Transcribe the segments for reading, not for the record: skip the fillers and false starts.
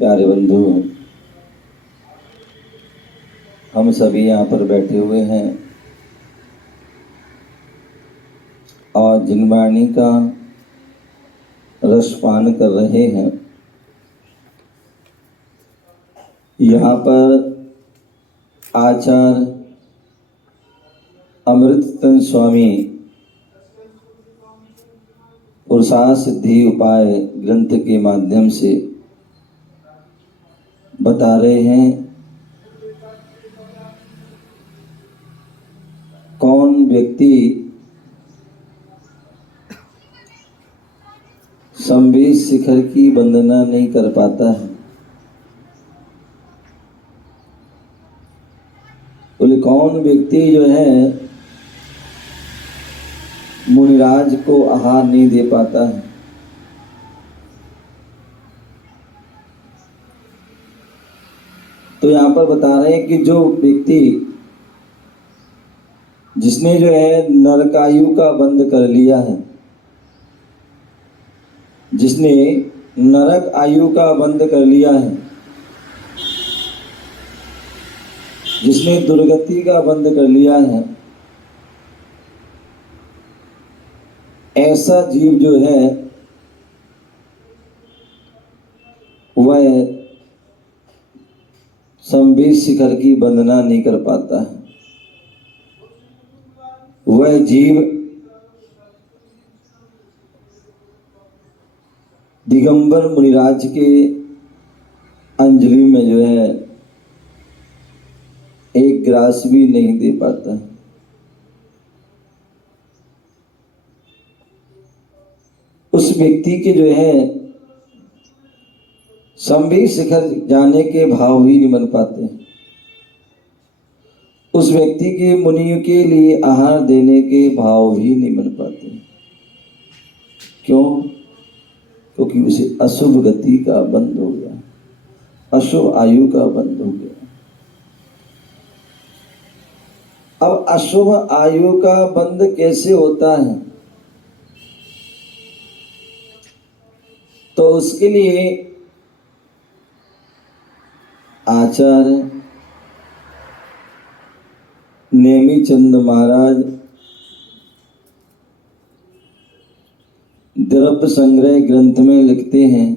प्यारे बंधु, हम सभी यहाँ पर बैठे हुए हैं और जिनवाणी का रसपान कर रहे हैं। यहाँ पर आचार्य अमृततन स्वामी पुरुषार्थ सिद्धि उपाय ग्रंथ के माध्यम से बता रहे हैं कौन व्यक्ति संवेद शिखर की वंदना नहीं कर पाता है। बोले कौन व्यक्ति जो है मुनिराज को आहार नहीं दे पाता है। तो यहाँ पर बता रहे हैं कि जो व्यक्ति जिसने जो है नरकायु का बंद कर लिया है, जिसने नरक आयु का बंद कर लिया है, जिसने दुर्गति का बंद कर लिया है, ऐसा जीव जो है वह संवेद शिखर की वंदना नहीं कर पाता है। वह जीव दिगंबर मुनिराज के अंजलि में जो है एक ग्रास भी नहीं दे पाता। उस व्यक्ति के जो है संवेद शिखर जाने के भाव ही नहीं बन पाते। उस व्यक्ति के मुनियों के लिए आहार देने के भाव ही नहीं बन पाते। क्यों? क्योंकि उसे अशुभ गति का बंध हो गया, अशुभ आयु का बंध हो गया। अब अशुभ आयु का बंध कैसे होता है? तो उसके लिए आचार्य नेमिचंद महाराज द्रव्य संग्रह ग्रंथ में लिखते हैं,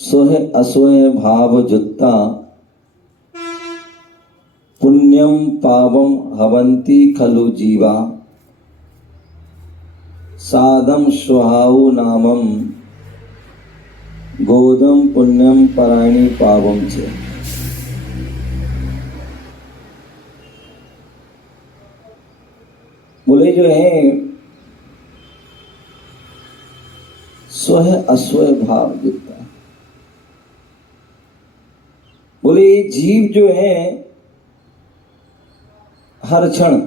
सोह असोह भाव जुत्ता पुण्यम पावम हवंती खलु जीवा साधम स्वहाउ नामम गोदम पुण्यम परायणी पावम च। बोले जो है स्वह अस्वह भाव जुत्ता। बोले ये जीव जो है हर क्षण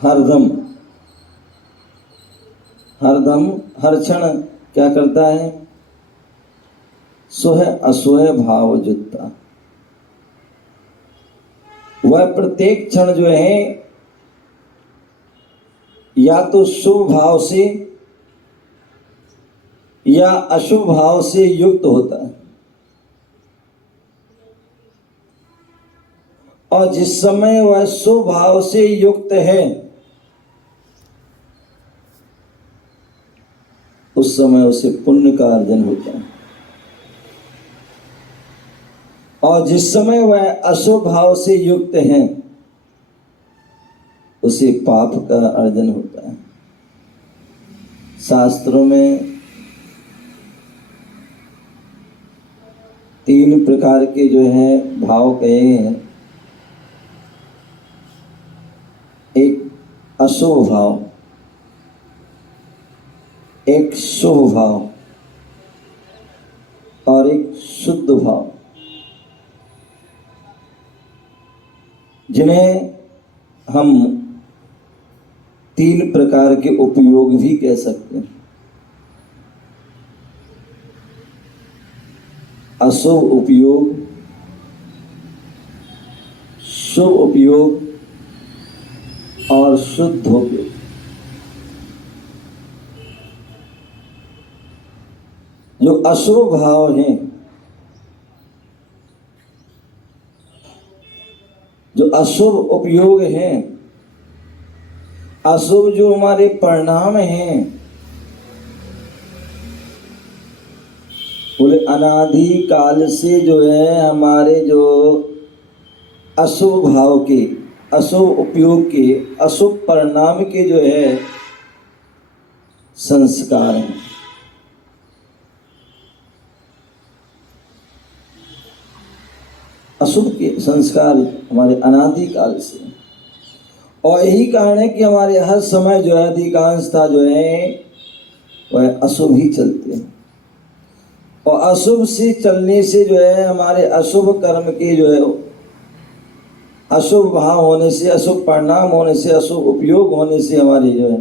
हरदम हर क्षण क्या करता है? स्वह अस्वह भाव जुत्ता। वह प्रत्येक क्षण जो है या तो शुभ भाव से या अशुभ भाव से युक्त होता है। और जिस समय वह शुभ भाव से युक्त है उस समय उसे पुण्य का अर्जन होता है, और जिस समय वह अशुभ भाव से युक्त है उसे पाप का अर्जन होता है। शास्त्रों में 3 प्रकार के जो है भाव कहे हैं। एक अशुभ भाव, एक शुभ भाव और एक शुद्ध भाव, जिन्हें हम 3 प्रकार के उपयोग भी कह सकते हैं। अशुभ उपयोग, शुभ उपयोग और शुद्ध उपयोग। जो अशुभ भाव हैं, जो अशुभ उपयोग हैं, अशुभ जो हमारे परिणाम हैं, बोले अनादि काल से जो है हमारे जो अशुभ भाव के, अशुभ उपयोग के, अशुभ परिणाम के जो है संस्कार हैं। अशुभ के संस्कार हमारे अनादि काल से, और यही कारण है कि हमारे हर समय जो है अधिकांशता जो है वह अशुभ ही चलते हैं। और अशुभ से चलने से जो है हमारे अशुभ कर्म के जो है अशुभ भाव होने से, अशुभ परिणाम होने से, अशुभ उपयोग होने से हमारे जो है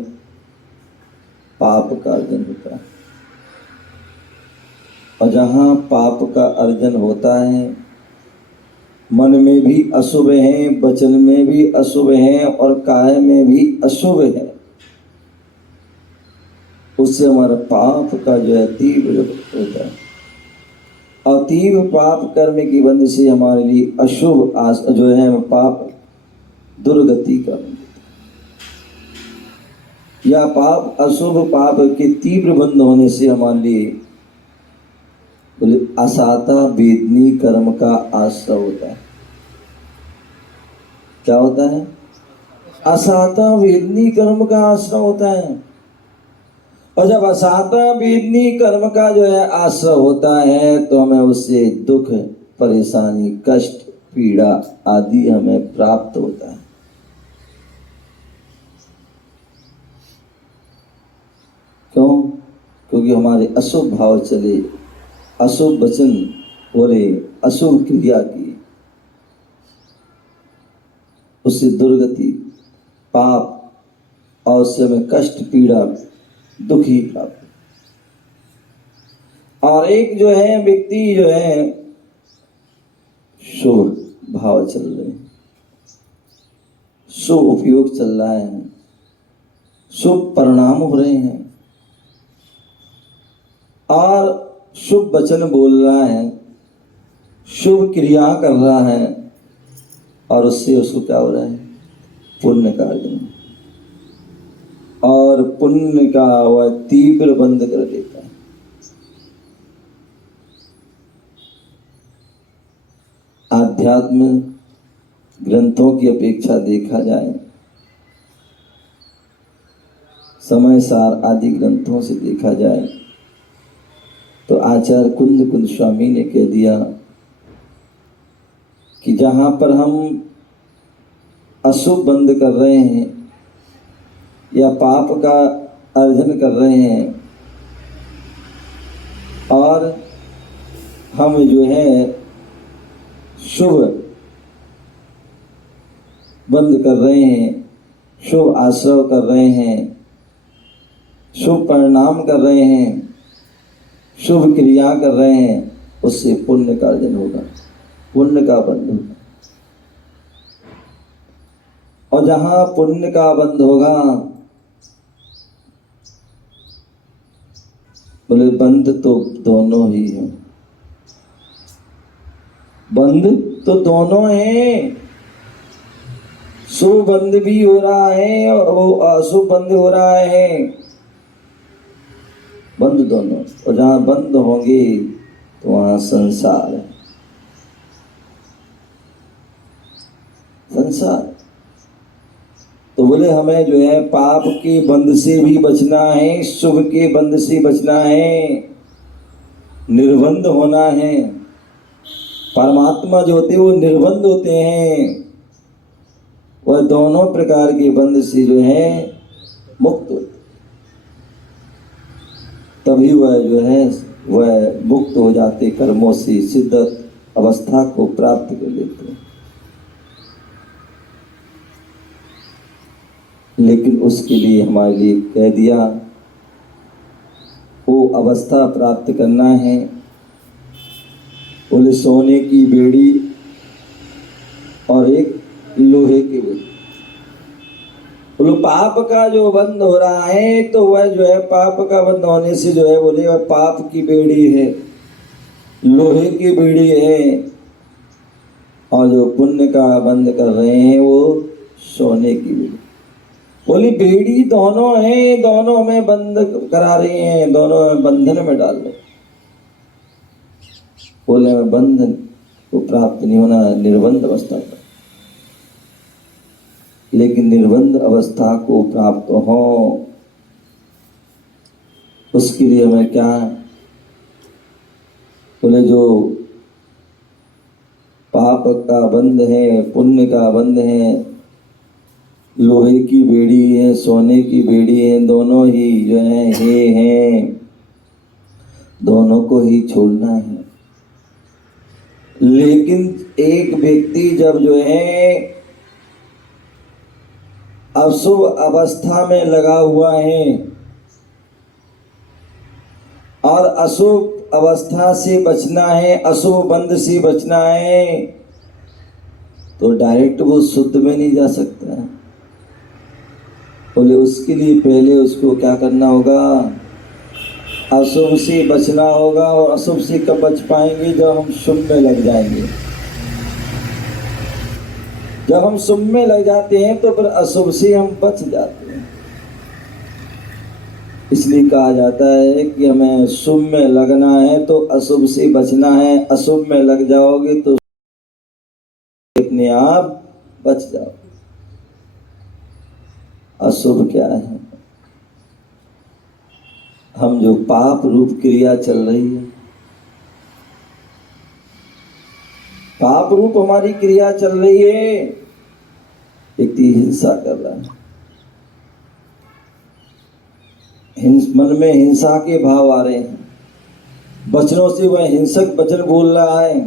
पाप का अर्जन होता है। और जहाँ पाप का अर्जन होता है, मन में भी अशुभ है, वचन में भी अशुभ है और काया में भी अशुभ है, उससे हमारा पाप का जो है तीव्र होता है। और तीव्र पाप कर्म की बंध से हमारे लिए अशुभ जो है पाप दुर्गति का, या पाप अशुभ पाप के तीव्र बंध होने से हमारे लिए बोले असाता वेदनी कर्म का आश्रय होता है। क्या होता है? असाता वेदनी कर्म का आश्रय होता है। और जब असाता वेदनी कर्म का जो है आश्रय होता है तो हमें उससे दुख, परेशानी, कष्ट, पीड़ा आदि हमें प्राप्त होता है। क्यों? क्योंकि हमारे अशुभ भाव चले, अशुभ वचन बोले, अशुभ क्रिया की, उससे दुर्गति, पाप और उससे हमें कष्ट, पीड़ा, दुख ही प्राप्त। और एक जो है व्यक्ति जो है शुभ भाव चल रहे हैं, शुभ उपयोग चल रहा है, शुभ परिणाम हो रहे हैं और शुभ वचन बोल रहा है, शुभ क्रिया कर रहा है, और उससे उसको क्या हो रहा है? पुण्य का अर्जन, और पुण्य का वह तीव्र बंध कर देता है। आध्यात्म ग्रंथों की अपेक्षा देखा जाए, समय सार आदि ग्रंथों से देखा जाए तो आचार्य कुंद स्वामी ने कह दिया कि जहाँ पर हम अशुभ बंद कर रहे हैं या पाप का अर्जन कर रहे हैं और हम जो है शुभ बंद कर रहे हैं, शुभ आश्रय कर रहे हैं, शुभ परिणाम कर रहे हैं, शुभ क्रिया कर रहे हैं, उससे पुण्य का अर्जन होगा, पुण्य का बंध होगा। और जहाँ पुण्य का बंध होगा, बोले बंध तो दोनों ही हैं, बंध तो दोनों हैं, शुभ बंध भी हो रहा है और वो अशुभ बंध हो रहा है, बंध दोनों। और जहाँ बंध होंगे तो वहाँ संसार है, संसार। तो बोले हमें जो है पाप के बंध से भी बचना है, शुभ के बंध से बचना है, निर्बंध होना है। परमात्मा जो होते हैं वो निर्बंध होते हैं, वह दोनों प्रकार के बंध से जो है मुक्त होते, तभी वह जो है वह मुक्त हो जाते, कर्मों से सिद्धत अवस्था को प्राप्त कर लेते हैं। लेकिन उसके लिए हमारे लिए कह दिया वो अवस्था प्राप्त करना है, बोले सोने की बेड़ी और एक लोहे की बेड़ी। बोलो पाप का जो बंद हो रहा है तो वह जो है पाप का बंद होने से जो है बोले वह पाप की बेड़ी है, लोहे की बेड़ी है, और जो पुण्य का बंद कर रहे हैं वो सोने की बेड़ी। बोली बेड़ी दोनों हैं, दोनों हमें बंद करा रही हैं, दोनों हमें बंधन में डाल रहे। बोले हमें बंधन को प्राप्त नहीं होना, निर्बंध अवस्था पर, लेकिन निर्बंध अवस्था को प्राप्त हो उसके लिए हमें क्या, बोले जो पाप का बंध है, पुण्य का बंध है, लोहे की बेड़ी है, सोने की बेड़ी है, दोनों ही जो है दोनों को ही छोड़ना है। लेकिन एक व्यक्ति जब जो है अशुभ अवस्था में लगा हुआ है और अशुभ अवस्था से बचना है, अशुभ बंध से बचना है, तो डायरेक्ट वो शुद्ध में नहीं जा सकता। बोले उसके लिए पहले उसको क्या करना होगा, अशुभ से बचना होगा। और अशुभ से कब बच पाएंगे, जब हम शुभ में लग जाएंगे। जब हम शुभ में लग जाते हैं तो फिर अशुभ से हम बच जाते हैं। इसलिए कहा जाता है कि हमें शुभ में लगना है तो अशुभ से बचना है। अशुभ में लग जाओगे तो अपने आप बच जाओ। अशुभ क्या है, हम जो पाप रूप क्रिया चल रही है, पाप रूप हमारी क्रिया चल रही है। व्यक्ति हिंसा कर रहा है, मन में हिंसा के भाव आ रहे हैं, वचनों से वह हिंसक वचन बोल रहा है,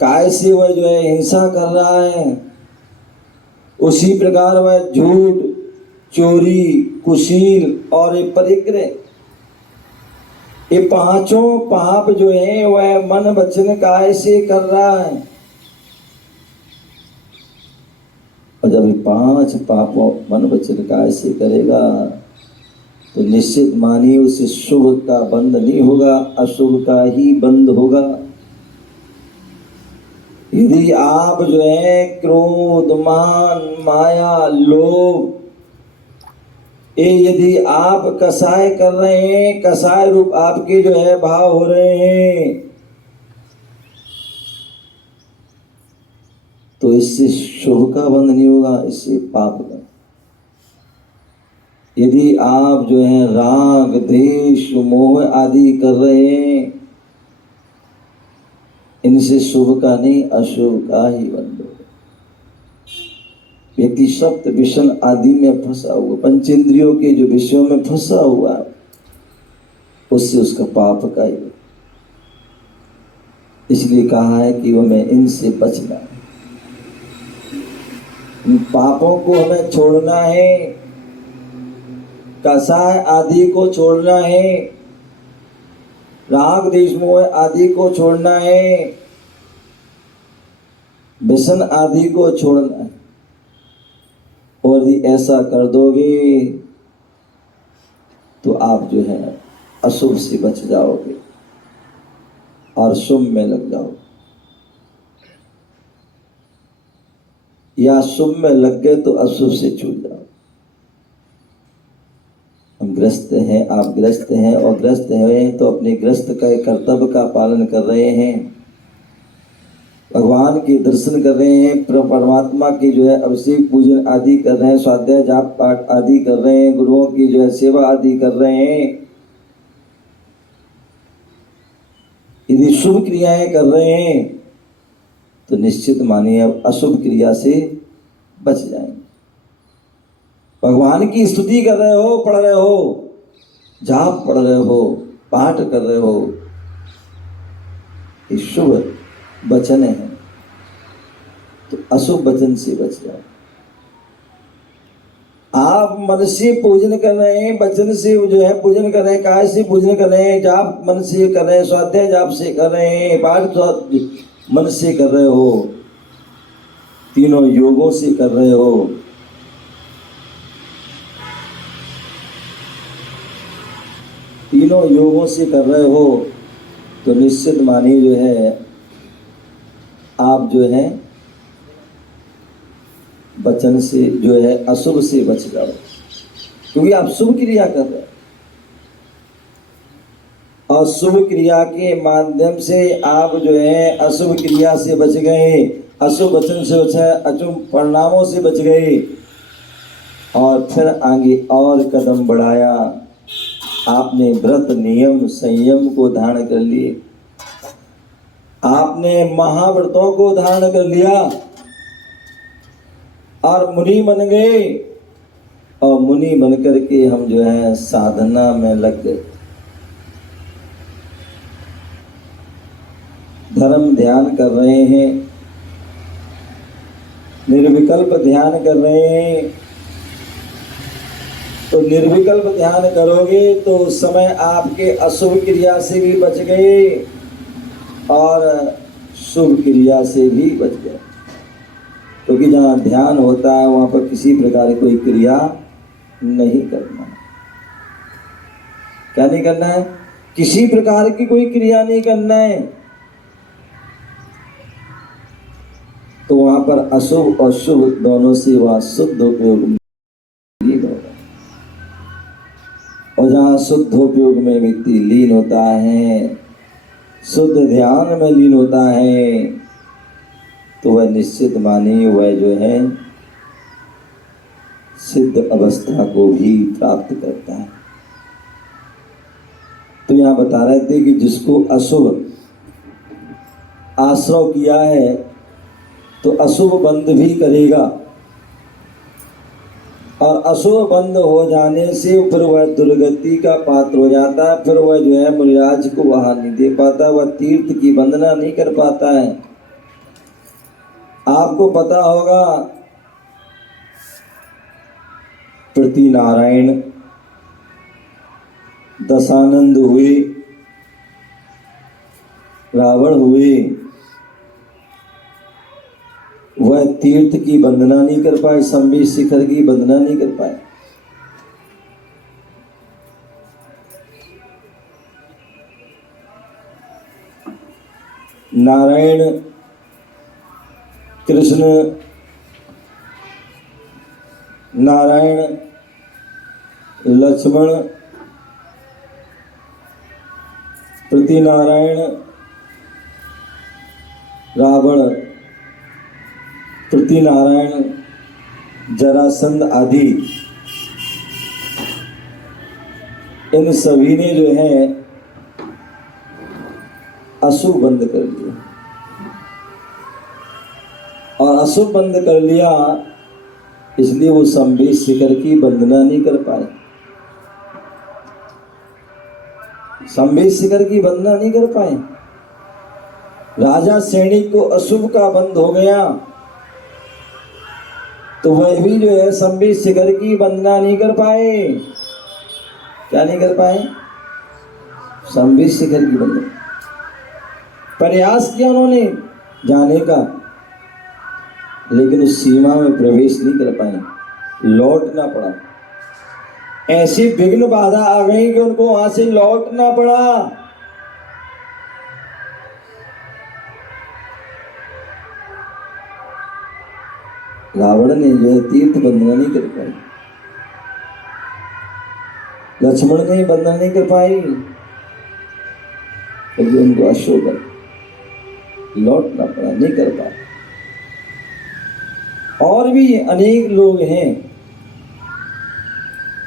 काय से वह जो है हिंसा कर रहा है। उसी प्रकार वह झूठ, चोरी, कुशील और परिग्रह, ये पांचों पाप जो है वह मन वचन काय से कर रहा है। और जब ये पांच पापों मन वचन काय से करेगा तो निश्चित मानिए उसे शुभ का बंध नहीं होगा, अशुभ का ही बंध होगा। यदि आप जो है क्रोध, मान, माया, लोभ, ये यदि आप कसाय कर रहे हैं, कसाय रूप आपके जो है भाव हो रहे हैं, तो इससे शुभ का बंध नहीं होगा, इससे पाप का। यदि आप जो है राग, द्वेष, मोह आदि कर रहे हैं, इनसे शुभ का नहीं अशुभ का ही बंध होगा। व्यक्ति सप्त विषण आदि में फंसा हुआ, पंचेंद्रियों के जो विषयों में फंसा हुआ है, उससे उसका पाप का ही। इसलिए कहा है कि हमें इनसे बचना है, इन पापों को हमें छोड़ना है, कसाय आदि को छोड़ना है, राग द्वेष मोह आदि को छोड़ना है, व्यसन आदि को छोड़ना है। और यदि ऐसा कर दोगे तो आप जो है अशुभ से बच जाओगे और शुभ में लग जाओगे, या शुभ में लग गए तो अशुभ से छूट जाओ। हम ग्रस्त हैं, आप ग्रस्त हैं, और ग्रस्त हैं तो अपने ग्रस्त का कर्तव्य का पालन कर रहे हैं, भगवान के दर्शन कर रहे हैं, परमात्मा की जो है अभिषेक पूजन आदि कर रहे हैं, स्वाध्याय जाप पाठ आदि कर रहे हैं, गुरुओं की जो है सेवा आदि कर रहे हैं। यदि शुभ क्रियाएं कर रहे हैं तो निश्चित मानिए अब अशुभ क्रिया से बच जाएंगे। भगवान की स्तुति कर रहे हो, पढ़ रहे हो, जाप पढ़ रहे हो, पाठ कर रहे हो, ये शुभ वचन है, तो अशुभ वचन से बच जाओ। आप मन से पूजन कर रहे हैं, वचन से जो है पूजन कर रहे हैं, काय से पूजन कर रहे हैं, जाप मन से कर रहे हैं, स्वाध्याय जाप से कर रहे हैं, पाठ मन से कर रहे हो, तीनों योगों से कर रहे हो, तीनों योगों से कर रहे हो तो निश्चित मानिए जो है आप जो है वचन से जो है अशुभ से बच जाओ, क्योंकि आप शुभ क्रिया कर रहे हो। और शुभ क्रिया के माध्यम से आप जो है अशुभ क्रिया से बच गए, अशुभ वचन से बचे, अशुभ परिणामों से बच गए। और फिर आगे और कदम बढ़ाया, आपने व्रत नियम संयम को धारण कर लिए, आपने महाव्रतों को धारण कर लिया और मुनि बन गए। और मुनि बन करके हम जो है साधना में लग गए, धर्म ध्यान कर रहे हैं, निर्विकल्प ध्यान कर रहे हैं। तो निर्विकल्प ध्यान करोगे तो उस समय आपके अशुभ क्रिया से भी बच गए और शुभ क्रिया से भी बच गए, क्योंकि जहाँ ध्यान होता है वहाँ पर किसी प्रकार की कोई क्रिया नहीं करना है। क्या नहीं करना है? किसी प्रकार की कोई क्रिया नहीं करना है। तो वहां पर अशुभ और शुभ दोनों से वह शुद्ध उपयोग लीन होगा। और जहाँ शुद्ध उपयोग में व्यक्ति लीन होता है, शुद्ध ध्यान में लीन होता है, तो वह निश्चित मानिए वह जो है सिद्ध अवस्था को भी प्राप्त करता है। तो यहाँ बता रहे थे कि जिसको अशुभ आश्रय किया है तो अशुभ बंध भी करेगा, और अशुभ बंध हो जाने से फिर वह दुर्गति का पात्र हो जाता है। फिर वह जो है मुनिराज को वहां नहीं दे पाता, वह तीर्थ की वंदना नहीं कर पाता है। आपको पता होगा पृथ्वी नारायण दशानंद हुए, रावण हुए, वह तीर्थ की वंदना नहीं कर पाए, संबित शिखर की वंदना नहीं कर पाए। नारायण, कृष्ण, नारायण, लक्ष्मण, पृथ्वी नारायण, रावण, पृथ्वी नारायण, जरासंध आदि, इन सभी ने जो है अशुभ बंद कर लिया। और अशुभ बंद कर लिया इसलिए वो संबित शिखर की वंदना नहीं कर पाए, संबित शिखर की वंदना नहीं कर पाए। राजा सैनिक को अशुभ का बंध हो गया तो वह भी जो है संबित शिखर की वंदना नहीं कर पाए। क्या नहीं कर पाए? संबित शिखर की वंदना। प्रयास किया उन्होंने जाने का, लेकिन उस सीमा में प्रवेश नहीं कर पाए, लौटना पड़ा। ऐसी विघ्न बाधा आ गई कि उनको वहां से लौटना पड़ा। रावण ने जो है तीर्थ वंदना नहीं कर पाई, लक्ष्मण ने वंदना नहीं कर पाई, क्योंकि उनको अशोक लौटना पड़ा, नहीं कर पाए। और भी अनेक लोग हैं,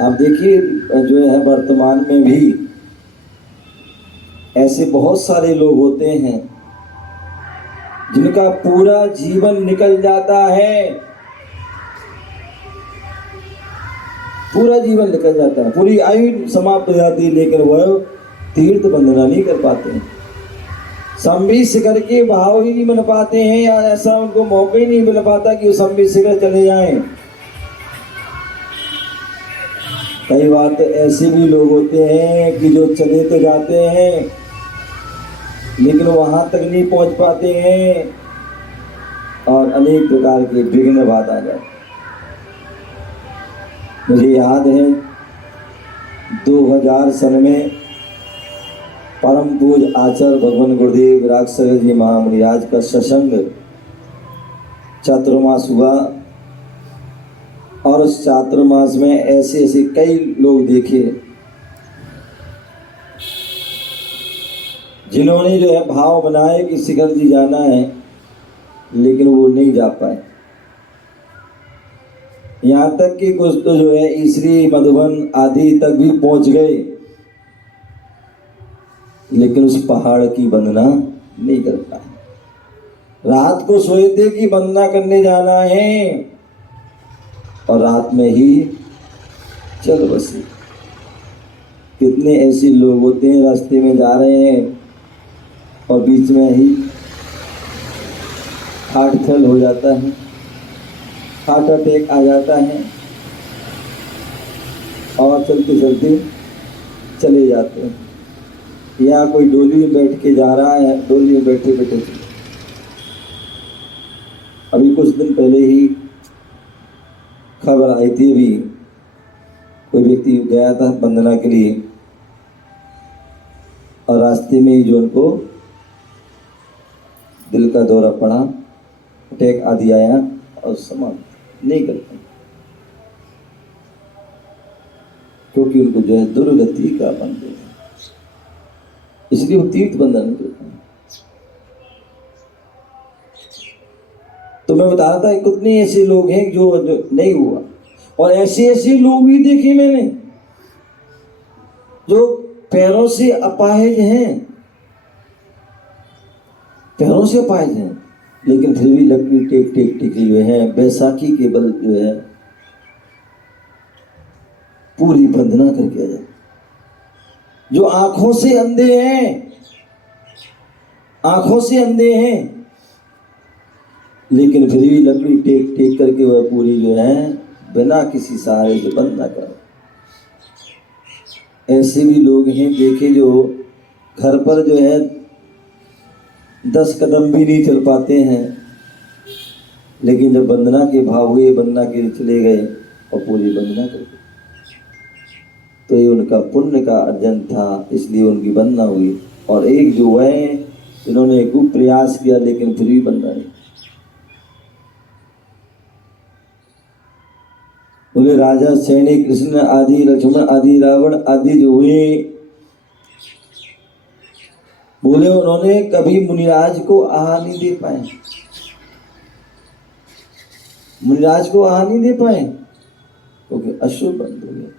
आप देखिए जो है वर्तमान में भी ऐसे बहुत सारे लोग होते हैं जिनका पूरा जीवन निकल जाता है, पूरा जीवन निकल जाता है, पूरी आयु समाप्त हो जाती है, लेकिन वह तीर्थ वंदना नहीं कर पाते हैं, संबित शिखर के भाव ही नहीं बन पाते हैं, या ऐसा उनको मौका ही नहीं मिल पाता कि वो संबित शिखर चले जाएं। कई बार तो ऐसे भी लोग होते हैं कि जो चले तो जाते हैं लेकिन वहां तक नहीं पहुंच पाते हैं और अनेक प्रकार के विघ्न बाधा जाते। मुझे याद है 2000 सन में परम पूज आचार्य भगवान गुरुदेव विराग सागर जी महामुनिराज का सत्संग चातुर्मास हुआ और उस चातुर्मास में ऐसे ऐसे कई लोग देखे जिन्होंने जो है भाव बनाए कि शिखर जी जाना है, लेकिन वो नहीं जा पाए। यहाँ तक कि कुछ तो जो है ईसरी मधुबन आदि तक भी पहुंच गए, लेकिन उस पहाड़ की वंदना नहीं कर पाए। रात को सोए थे कि वंदना करने जाना है और रात में ही चल बसे। कितने ऐसे लोग होते हैं रास्ते में जा रहे हैं और बीच में ही हार्ट फेल हो जाता है, हार्ट अटैक आ जाता है और चलते चलते चले जाते हैं। या कोई डोली में बैठ के जा रहा है, डोली में बैठे बैठे अभी कुछ दिन पहले ही खबर आई थी, अभी कोई व्यक्ति गया था वंदना के लिए और रास्ते में ही जो उनको दिल का दौरा पड़ा, अटैक आदि आया और समाप्त नहीं कर पाए, क्योंकि उनको जो है दुर्गति का बंधन है, इसलिए वो तीर्थ बंधन नहीं करते। तो मैं बता रहा था कितने ऐसे लोग हैं जो नहीं हुआ, और ऐसे ऐसे लोग भी देखे मैंने जो पैरों से अपाहिज हैं, पैरों से अपाहिज हैं, लेकिन फिर भी लकड़ी टेक टेक टेके हुए हैं, बैसाखी के बल जो है पूरी वंदना करके आ जाए। जो आंखों से अंधे हैं, आंखों से अंधे हैं, लेकिन फिर भी लकड़ी टेक टेक करके वह पूरी जो है बिना किसी सहारे से वंदना कर। ऐसे भी लोग हैं देखे जो घर पर जो है 10 कदम भी नहीं चल पाते हैं, लेकिन जब वंदना के भाव हुए, वंदना के चले गए और पूरी वंदना कर गए, तो ये उनका पुण्य का अर्जन था, इसलिए उनकी वंदना हुई। और एक जो है जिन्होंने खूब प्रयास किया लेकिन फिर भी वंदना नहीं। बोले राजा सैनिक कृष्ण आदि, लक्ष्मण आदि, रावण आदि जो हुए, बोले उन्होंने कभी मुनिराज को आहार नहीं दे पाए, मुनिराज को आहार नहीं दे पाए, क्योंकि अशुभ बंद हो गया।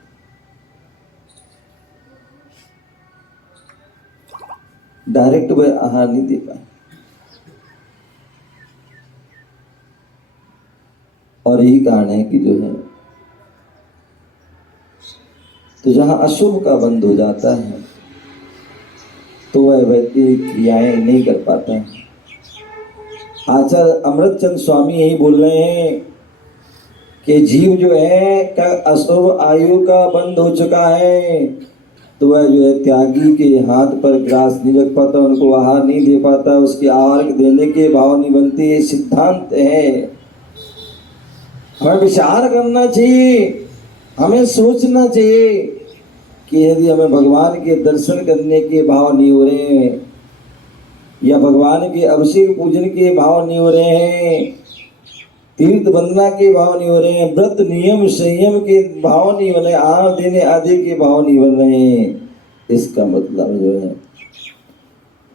डायरेक्ट वह आहार नहीं दे पाए, और यही कारण है कि जो है तो जहां अशुभ का बंद हो जाता है तो वह व्यक्ति क्रियाएं नहीं कर पाता है। आचार्य अमृतचंद स्वामी यही बोल रहे हैं कि जीव जो है का अशुभ आयु का बंद हो चुका है, तो वह जो है त्यागी के हाथ पर ग्रास नहीं रख पाता, उनको आहार नहीं दे पाता, उसके आहार देने के भाव नहीं बनते। ये सिद्धांत है। हमें विचार करना चाहिए, हमें सोचना चाहिए कि यदि हमें भगवान के दर्शन करने के भाव नहीं हो रहे हैं, या भगवान के अभिषेक पूजन के भाव नहीं हो रहे हैं, तीर्थ वंदना के भाव नहीं हो रहे हैं, व्रत नियम संयम के भाव नहीं हो रहे, आहार देने आदि के भाव नहीं बन रहे हैं, इसका मतलब जो है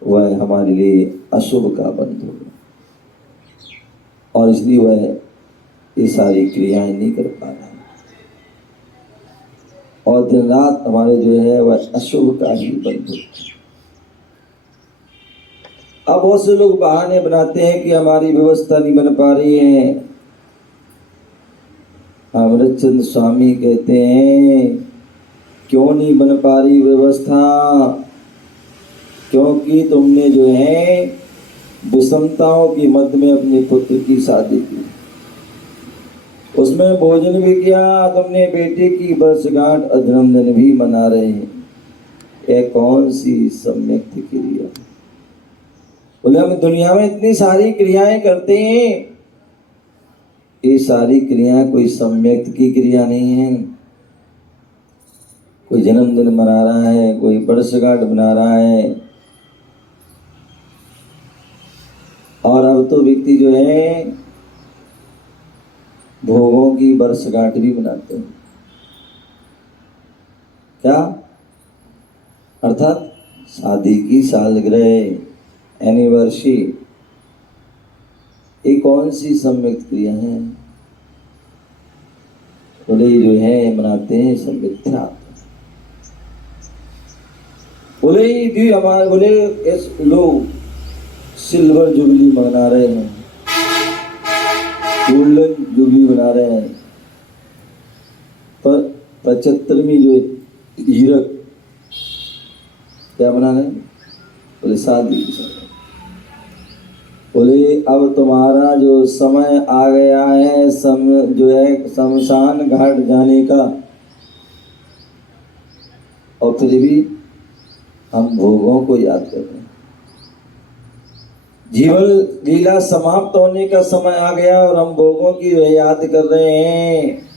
वह हमारे लिए अशुभ का बंध हो गया, और इसलिए वह ये सारी क्रियाएं नहीं कर पा रहा, और दिन रात हमारे जो है वह अशुभ का ही बंध होता है। अब बहुत से लोग बहाने बनाते हैं कि हमारी व्यवस्था नहीं बन पा रही है। अमृतचंद स्वामी कहते हैं क्यों नहीं बन पा रही व्यवस्था, क्योंकि तुमने जो है विषमताओं की मध्य में अपने पुत्र की शादी की, उसमें भोजन भी किया, तुमने बेटे की वर्षगांठ और जन्मदिन भी मना रहे हैं, यह कौन सी सम्यक क्रिया। बोले हम दुनिया में इतनी सारी क्रियाएं करते हैं, ये सारी क्रियाएं कोई सम्यक की क्रिया नहीं है। कोई जन्मदिन मना रहा है, कोई वर्षगांठ मना रहा है, तो व्यक्ति जो है भोगों की वर्षगांठ भी मनाते हैं। क्या अर्थात शादी की सालगिरह, एनिवर्सरी, ये कौन सी सम्यक्त क्रिया है? बोले जो है मनाते हैं सब मिथ्या। बोले हमारे बोले लोग सिल्वर जुबली मना रहे हैं, गोल्डन जुबली बना रहे हैं, पर 75वीं जो हीरक क्या बना रहे हैं? बोले शादी की समय। बोले अब तुम्हारा जो समय आ गया है जो है शमशान घाट जाने का, और फिर भी हम भोगों को याद कर रहे हैं। जीवन लीला समाप्त होने का समय आ गया और हम भोगों की जो है याद कर रहे हैं।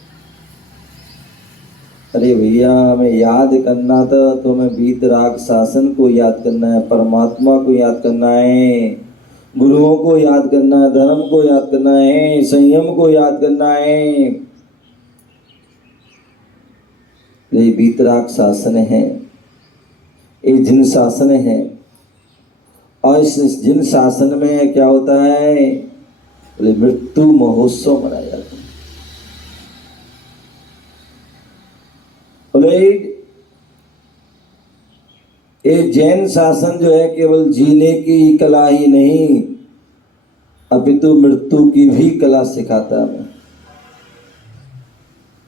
अरे भैया, हमें याद करना था तो हमें वीतराग शासन को याद करना है, परमात्मा को याद करना है, गुरुओं को याद करना है, धर्म को याद करना है, संयम को याद करना है। ये वीतराग शासन है, ये जिन शासन है, और इस जिन शासन में क्या होता है? बोले मृत्यु महोत्सव मनाया जाता है। बोले ये जैन शासन जो है केवल जीने की कला ही नहीं, अपितु मृत्यु की भी कला सिखाता है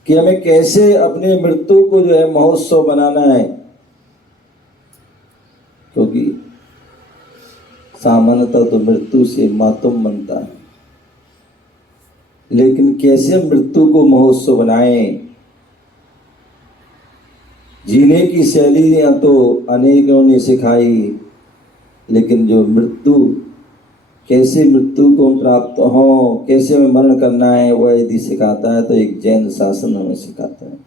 कि हमें कैसे अपने मृत्यु को जो है महोत्सव बनाना है। क्योंकि सामान्यतः तो मृत्यु से मातम बनता है, लेकिन कैसे मृत्यु को महोत्सव बनाएं? जीने की शैलियां तो अनेकों ने सिखाई, लेकिन जो मृत्यु, कैसे मृत्यु को प्राप्त हो, कैसे हमें मरण करना है, वह यदि सिखाता है तो एक जैन शासन हमें सिखाता है,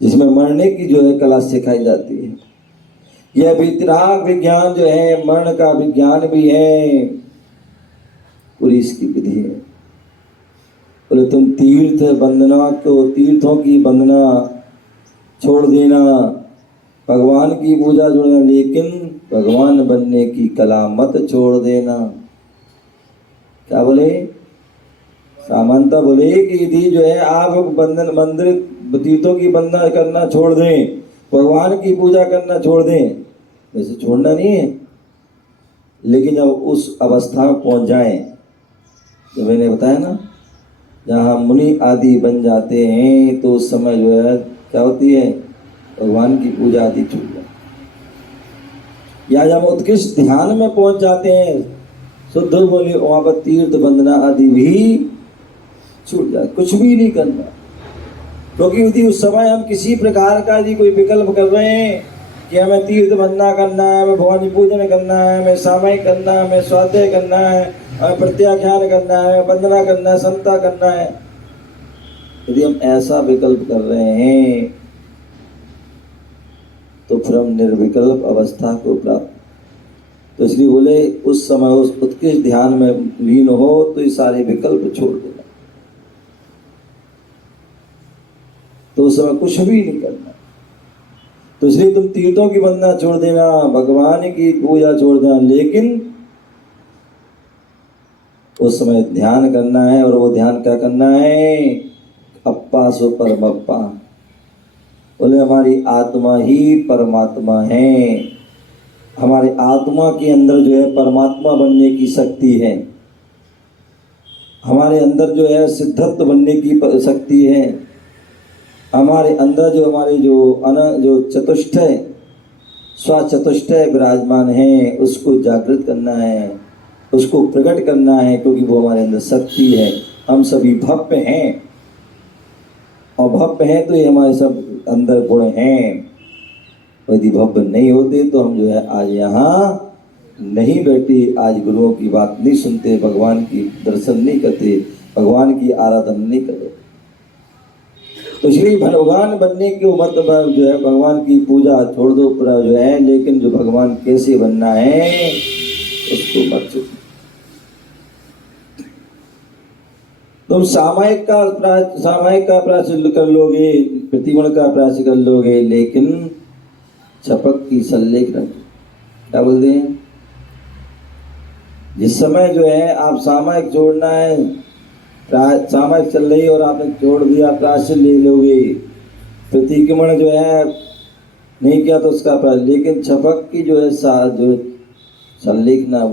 जिसमें मरने की जो है कला सिखाई जाती है। यह वीतराग विज्ञान जो है मरण का विज्ञान भी है, पूरी इसकी विधि है। बोले तुम तीर्थ वंदना को, तीर्थों की वंदना छोड़ देना, भगवान की पूजा छोड़ना, लेकिन भगवान बनने की कला मत छोड़ देना। क्या बोले? सामान्यतः बोले कि यदि जो है आप बंधन मंदिर तीर्थों की वंदना करना छोड़ दें, भगवान की पूजा करना छोड़ दें, वैसे छोड़ना नहीं है, लेकिन जब उस अवस्था में पहुंच जाएं, जो मैंने बताया ना, जहाँ मुनि आदि बन जाते हैं, तो उस समय जो है क्या होती है? भगवान की पूजा आदि छूट जाती। या जब उत्कृष्ट ध्यान में पहुंच जाते हैं, शुद्ध बोले वहाँ पर तीर्थ वंदना आदि भी छूट जाए, कुछ भी नहीं करना। क्योंकि यदि उस समय हम किसी प्रकार का यदि कोई विकल्प कर रहे हैं कि हमें तीर्थ वंदना करना है, हमें भगवान की पूजन करना है, हमें सामयिक करना है, हमें स्वाध्याय करना है, हमें प्रत्याख्यान करना है, हमें वंदना करना है, समता करना है, यदि हम ऐसा विकल्प कर रहे हैं तो फिर हम निर्विकल्प अवस्था को प्राप्त। तो इसलिए बोले उस समय उस उत्कृष्ट ध्यान में लीन हो तो ये सारे विकल्प छोड़ देना, तो उस समय कुछ भी नहीं करना। तो इसलिए तुम तीर्थों की वंदना छोड़ देना, भगवान की पूजा छोड़ देना, लेकिन उस समय ध्यान करना है। और वो ध्यान क्या करना है? अप्पा सो परमप्पा। बोले हमारी आत्मा ही परमात्मा है, हमारे आत्मा के अंदर जो है परमात्मा बनने की शक्ति है, हमारे अंदर जो है सिद्धत्व बनने की शक्ति है, हमारे अंदर जो हमारे जो चतुष्टय स्वचतुष्टय विराजमान है, उसको जागृत करना है, उसको प्रकट करना है, क्योंकि वो हमारे अंदर शक्ति है। हम सभी भव्य हैं, और भव्य हैं तो ये हमारे सब अंदर गुण हैं। यदि भव्य नहीं होते तो हम जो है आज यहाँ नहीं बैठे, आज गुरुओं की बात नहीं सुनते, भगवान की दर्शन नहीं करते, भगवान की आराधना नहीं करते। तो इसलिए भगवान बनने के मतलब जो है भगवान की पूजा छोड़ दो पूरा जो है, लेकिन जो भगवान कैसे बनना है उसको मत छूटो। तुम सामायिक का प्रायश्चित कर लोगे, प्रतिगुण का प्रायश्चित कर लोगे, लेकिन छपक की सल्लेख रख, क्या बोलते हैं, जिस समय जो है आप सामायिक छोड़ना है, सामायिक चल रही और आपने छोड़ दिया, प्रायश्चित ले लोगे, प्रतिक्रमण जो है नहीं किया तो उसका प्रायश्चित, लेकिन छपक की जो है जो सल्लेखना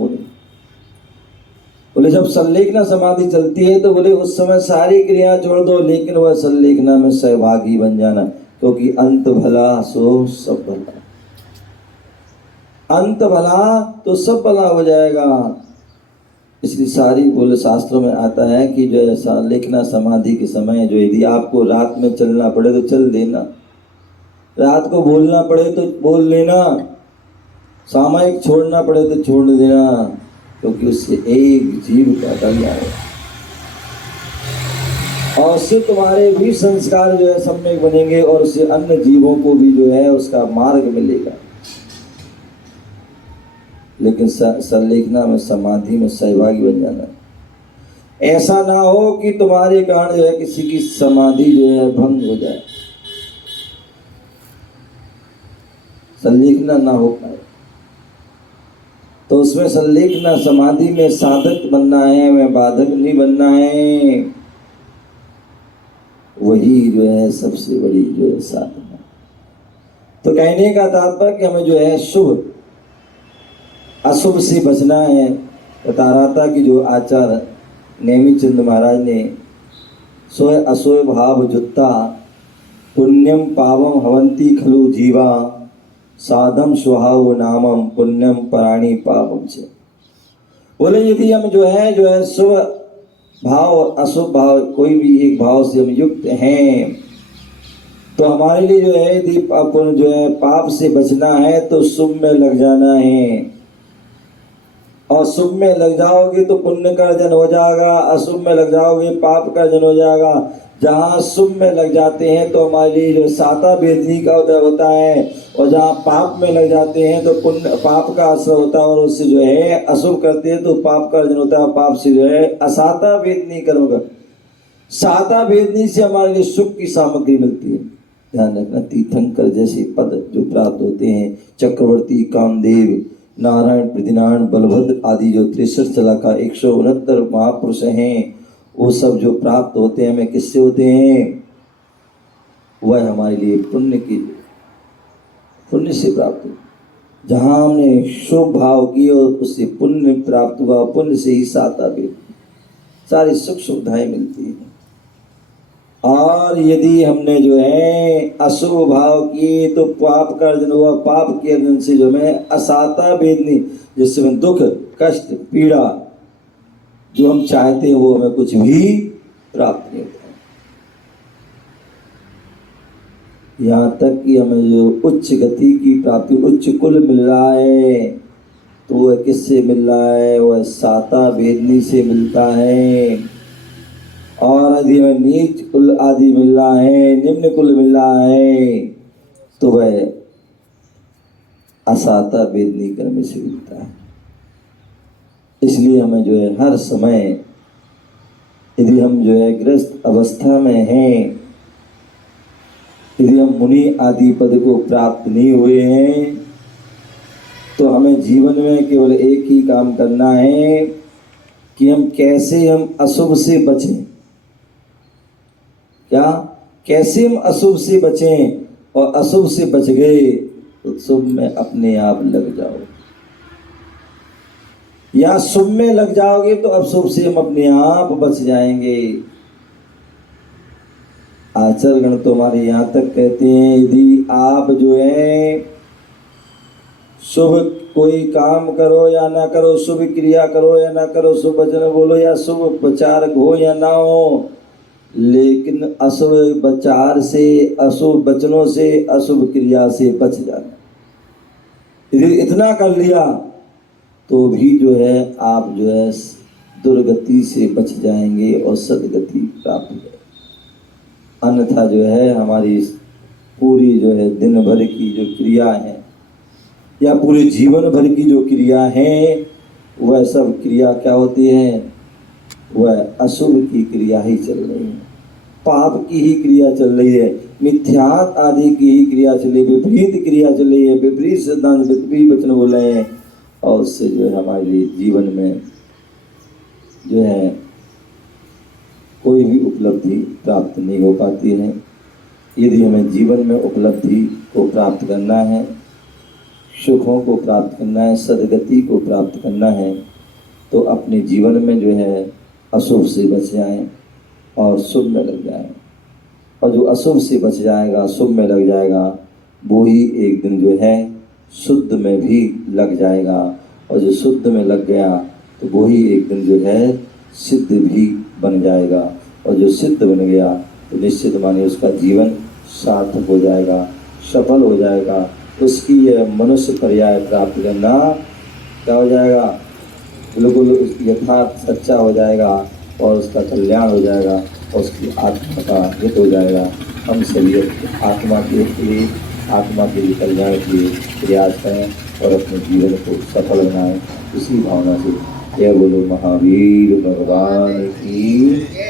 बोले जब सल्लेखना समाधि चलती है तो बोले उस समय सारी क्रिया छोड़ दो, लेकिन वह सल्लेखना में सहभागी बन जाना, क्योंकि अंत भला सो सब भला, अंत भला तो सब भला हो जाएगा। इसलिए सारी बोले शास्त्रों में आता है कि जो है सल्लेखना समाधि के समय जो यदि आपको रात में चलना पड़े तो चल देना, रात को बोलना पड़े तो बोल लेना, सामायिक छोड़ना पड़े तो छोड़ देना, क्योंकि उससे एक जीव का कल्याण है और उससे तुम्हारे भी संस्कार जो है सम्यक बनेंगे और उससे अन्य जीवों को भी जो है उसका मार्ग मिलेगा। लेकिन सल्लेखना में समाधि में सहभागी बन जाना, ऐसा ना हो कि तुम्हारे कारण जो है किसी की समाधि जो है भंग हो जाए, सल्लेखना ना हो पाए। तो उसमें सल्लेखना समाधि में साधक बनना है, में बाधक नहीं बनना है, वही जो है सबसे बड़ी जो है साधना। तो कहने का तात्पर्य कि हमें जो है शुभ अशुभ से बचना है। बता रहा था कि जो आचार्य नेमिचंद चंद महाराज ने सोय असोय भाव जुत्ता पुण्यम पावम हवंती खलु जीवा साधम स्वभाव नामम पुण्यम पराणी पापम से, बोले यदि हम जो है शुभ भाव अशुभ भाव कोई भी एक भाव से हम युक्त हैं तो हमारे लिए जो है यदि अपन जो है पाप से बचना है तो शुभ में लग जाना है, और शुभ में लग जाओगे तो पुण्य का अर्जन हो जाएगा, अशुभ में लग जाओगे पाप का अर्जन हो जाएगा। जहाँ शुभ में लग जाते हैं तो हमारे लिए जो साता वेदनी का उदय होता है, और जहाँ पाप में लग जाते हैं तो पुण्य पाप का असर होता है, और उससे जो है अशुभ करते हैं तो पाप का अर्जन होता है, पाप से जो है असाता वेदनी कर्म का, साता वेदनी से हमारे लिए सुख की सामग्री मिलती है। ध्यान रखना, तीर्थंकर जैसे पद जो प्राप्त होते हैं, चक्रवर्ती कामदेव नारायण प्रतिनारायण बलभद्र आदि जो 63 चला का 169 महापुरुष हैं, वो सब जो प्राप्त होते हैं हमें किससे होते हैं, वह हमारे लिए पुण्य से प्राप्त हो। जहाँ हमने शुभ भाव किए उससे पुण्य प्राप्त हुआ, पुण्य से ही साता भी सारी सुख सुविधाएं मिलती हैं। और यदि हमने जो है अशुभ भाव किए तो पाप का अर्जन हुआ, पाप के अर्जन से जो है असाता वेदनी, जिसमें दुख कष्ट पीड़ा जो हम चाहते हैं वो हमें कुछ भी प्राप्त नहीं होता। यहाँ तक कि हमें जो उच्च गति की प्राप्ति, उच्च कुल मिल रहा है तो वह किससे मिल रहा है, वह साता वेदनी से मिलता है। और यदि हमें नीच कुल आदि मिल रहा है, निम्न कुल मिल रहा है, तो वह असाता वेदनी कर्म से मिलता है। इसलिए हमें जो है हर समय यदि हम जो है ग्रस्त अवस्था में हैं, यदि हम मुनि आदि पद को प्राप्त नहीं हुए हैं, तो हमें जीवन में केवल एक ही काम करना है कि हम कैसे हम अशुभ से बचें। क्या, कैसे हम अशुभ से बचें, और अशुभ से बच गए तो शुभ में अपने आप लग जाओ, या शुभ में लग जाओगे तो अशुभ से हम अपने आप बच जाएंगे। आचार्यगण तो हमारे यहाँ तक कहते हैं यदि आप जो है शुभ कोई काम करो या ना करो, शुभ क्रिया करो या ना करो, शुभ वचन बोलो या शुभ विचार हो या ना हो, लेकिन अशुभ विचार से, अशुभ वचनों से, अशुभ क्रिया से बच जाना, यदि इतना कर लिया तो भी जो है आप जो है दुर्गति से बच जाएंगे और सदगति प्राप्त हो जाएगी। अन्यथा जो है हमारी पूरी जो है दिन भर की जो क्रिया है या पूरे जीवन भर की जो क्रिया है, वह सब क्रिया क्या होती है, वह अशुभ की क्रिया ही चल रही है, पाप की ही क्रिया चल रही है, मिथ्यात आदि की ही क्रिया चल रही है, विपरीत क्रिया चल रही है, विपरीत सिद्धांत विपरीत वचन बोल रहे हैं। और उससे जो है हमारे जीवन में जो है कोई भी उपलब्धि प्राप्त नहीं हो पाती है। यदि हमें जीवन में उपलब्धि को प्राप्त करना है, सुखों को प्राप्त करना है, सदगति को प्राप्त करना है, तो अपने जीवन में जो है अशुभ से बच जाएं और शुभ में लग जाएं। और जो अशुभ से बच जाएगा, शुभ में लग जाएगा, वो ही एक दिन जो है शुद्ध में भी लग जाएगा। और जो शुद्ध में लग गया तो वो ही एक दिन जो है सिद्ध भी बन जाएगा। और जो सिद्ध बन गया तो निश्चित मानिए उसका जीवन सार्थक हो जाएगा, सफल हो जाएगा। उसकी यह मनुष्य पर्याय प्राप्त करना क्या हो जाएगा, बिल्कुल यथार्थ सच्चा हो जाएगा और उसका कल्याण हो जाएगा और उसकी आत्मा का हित हो जाएगा। हम सभी आत्मा के लिए, आत्मा के लिए कल्याण के लिए प्रयास करें और अपने जीवन को सफल बनाएं। इसी भावना से जय बोलो महावीर भगवान की।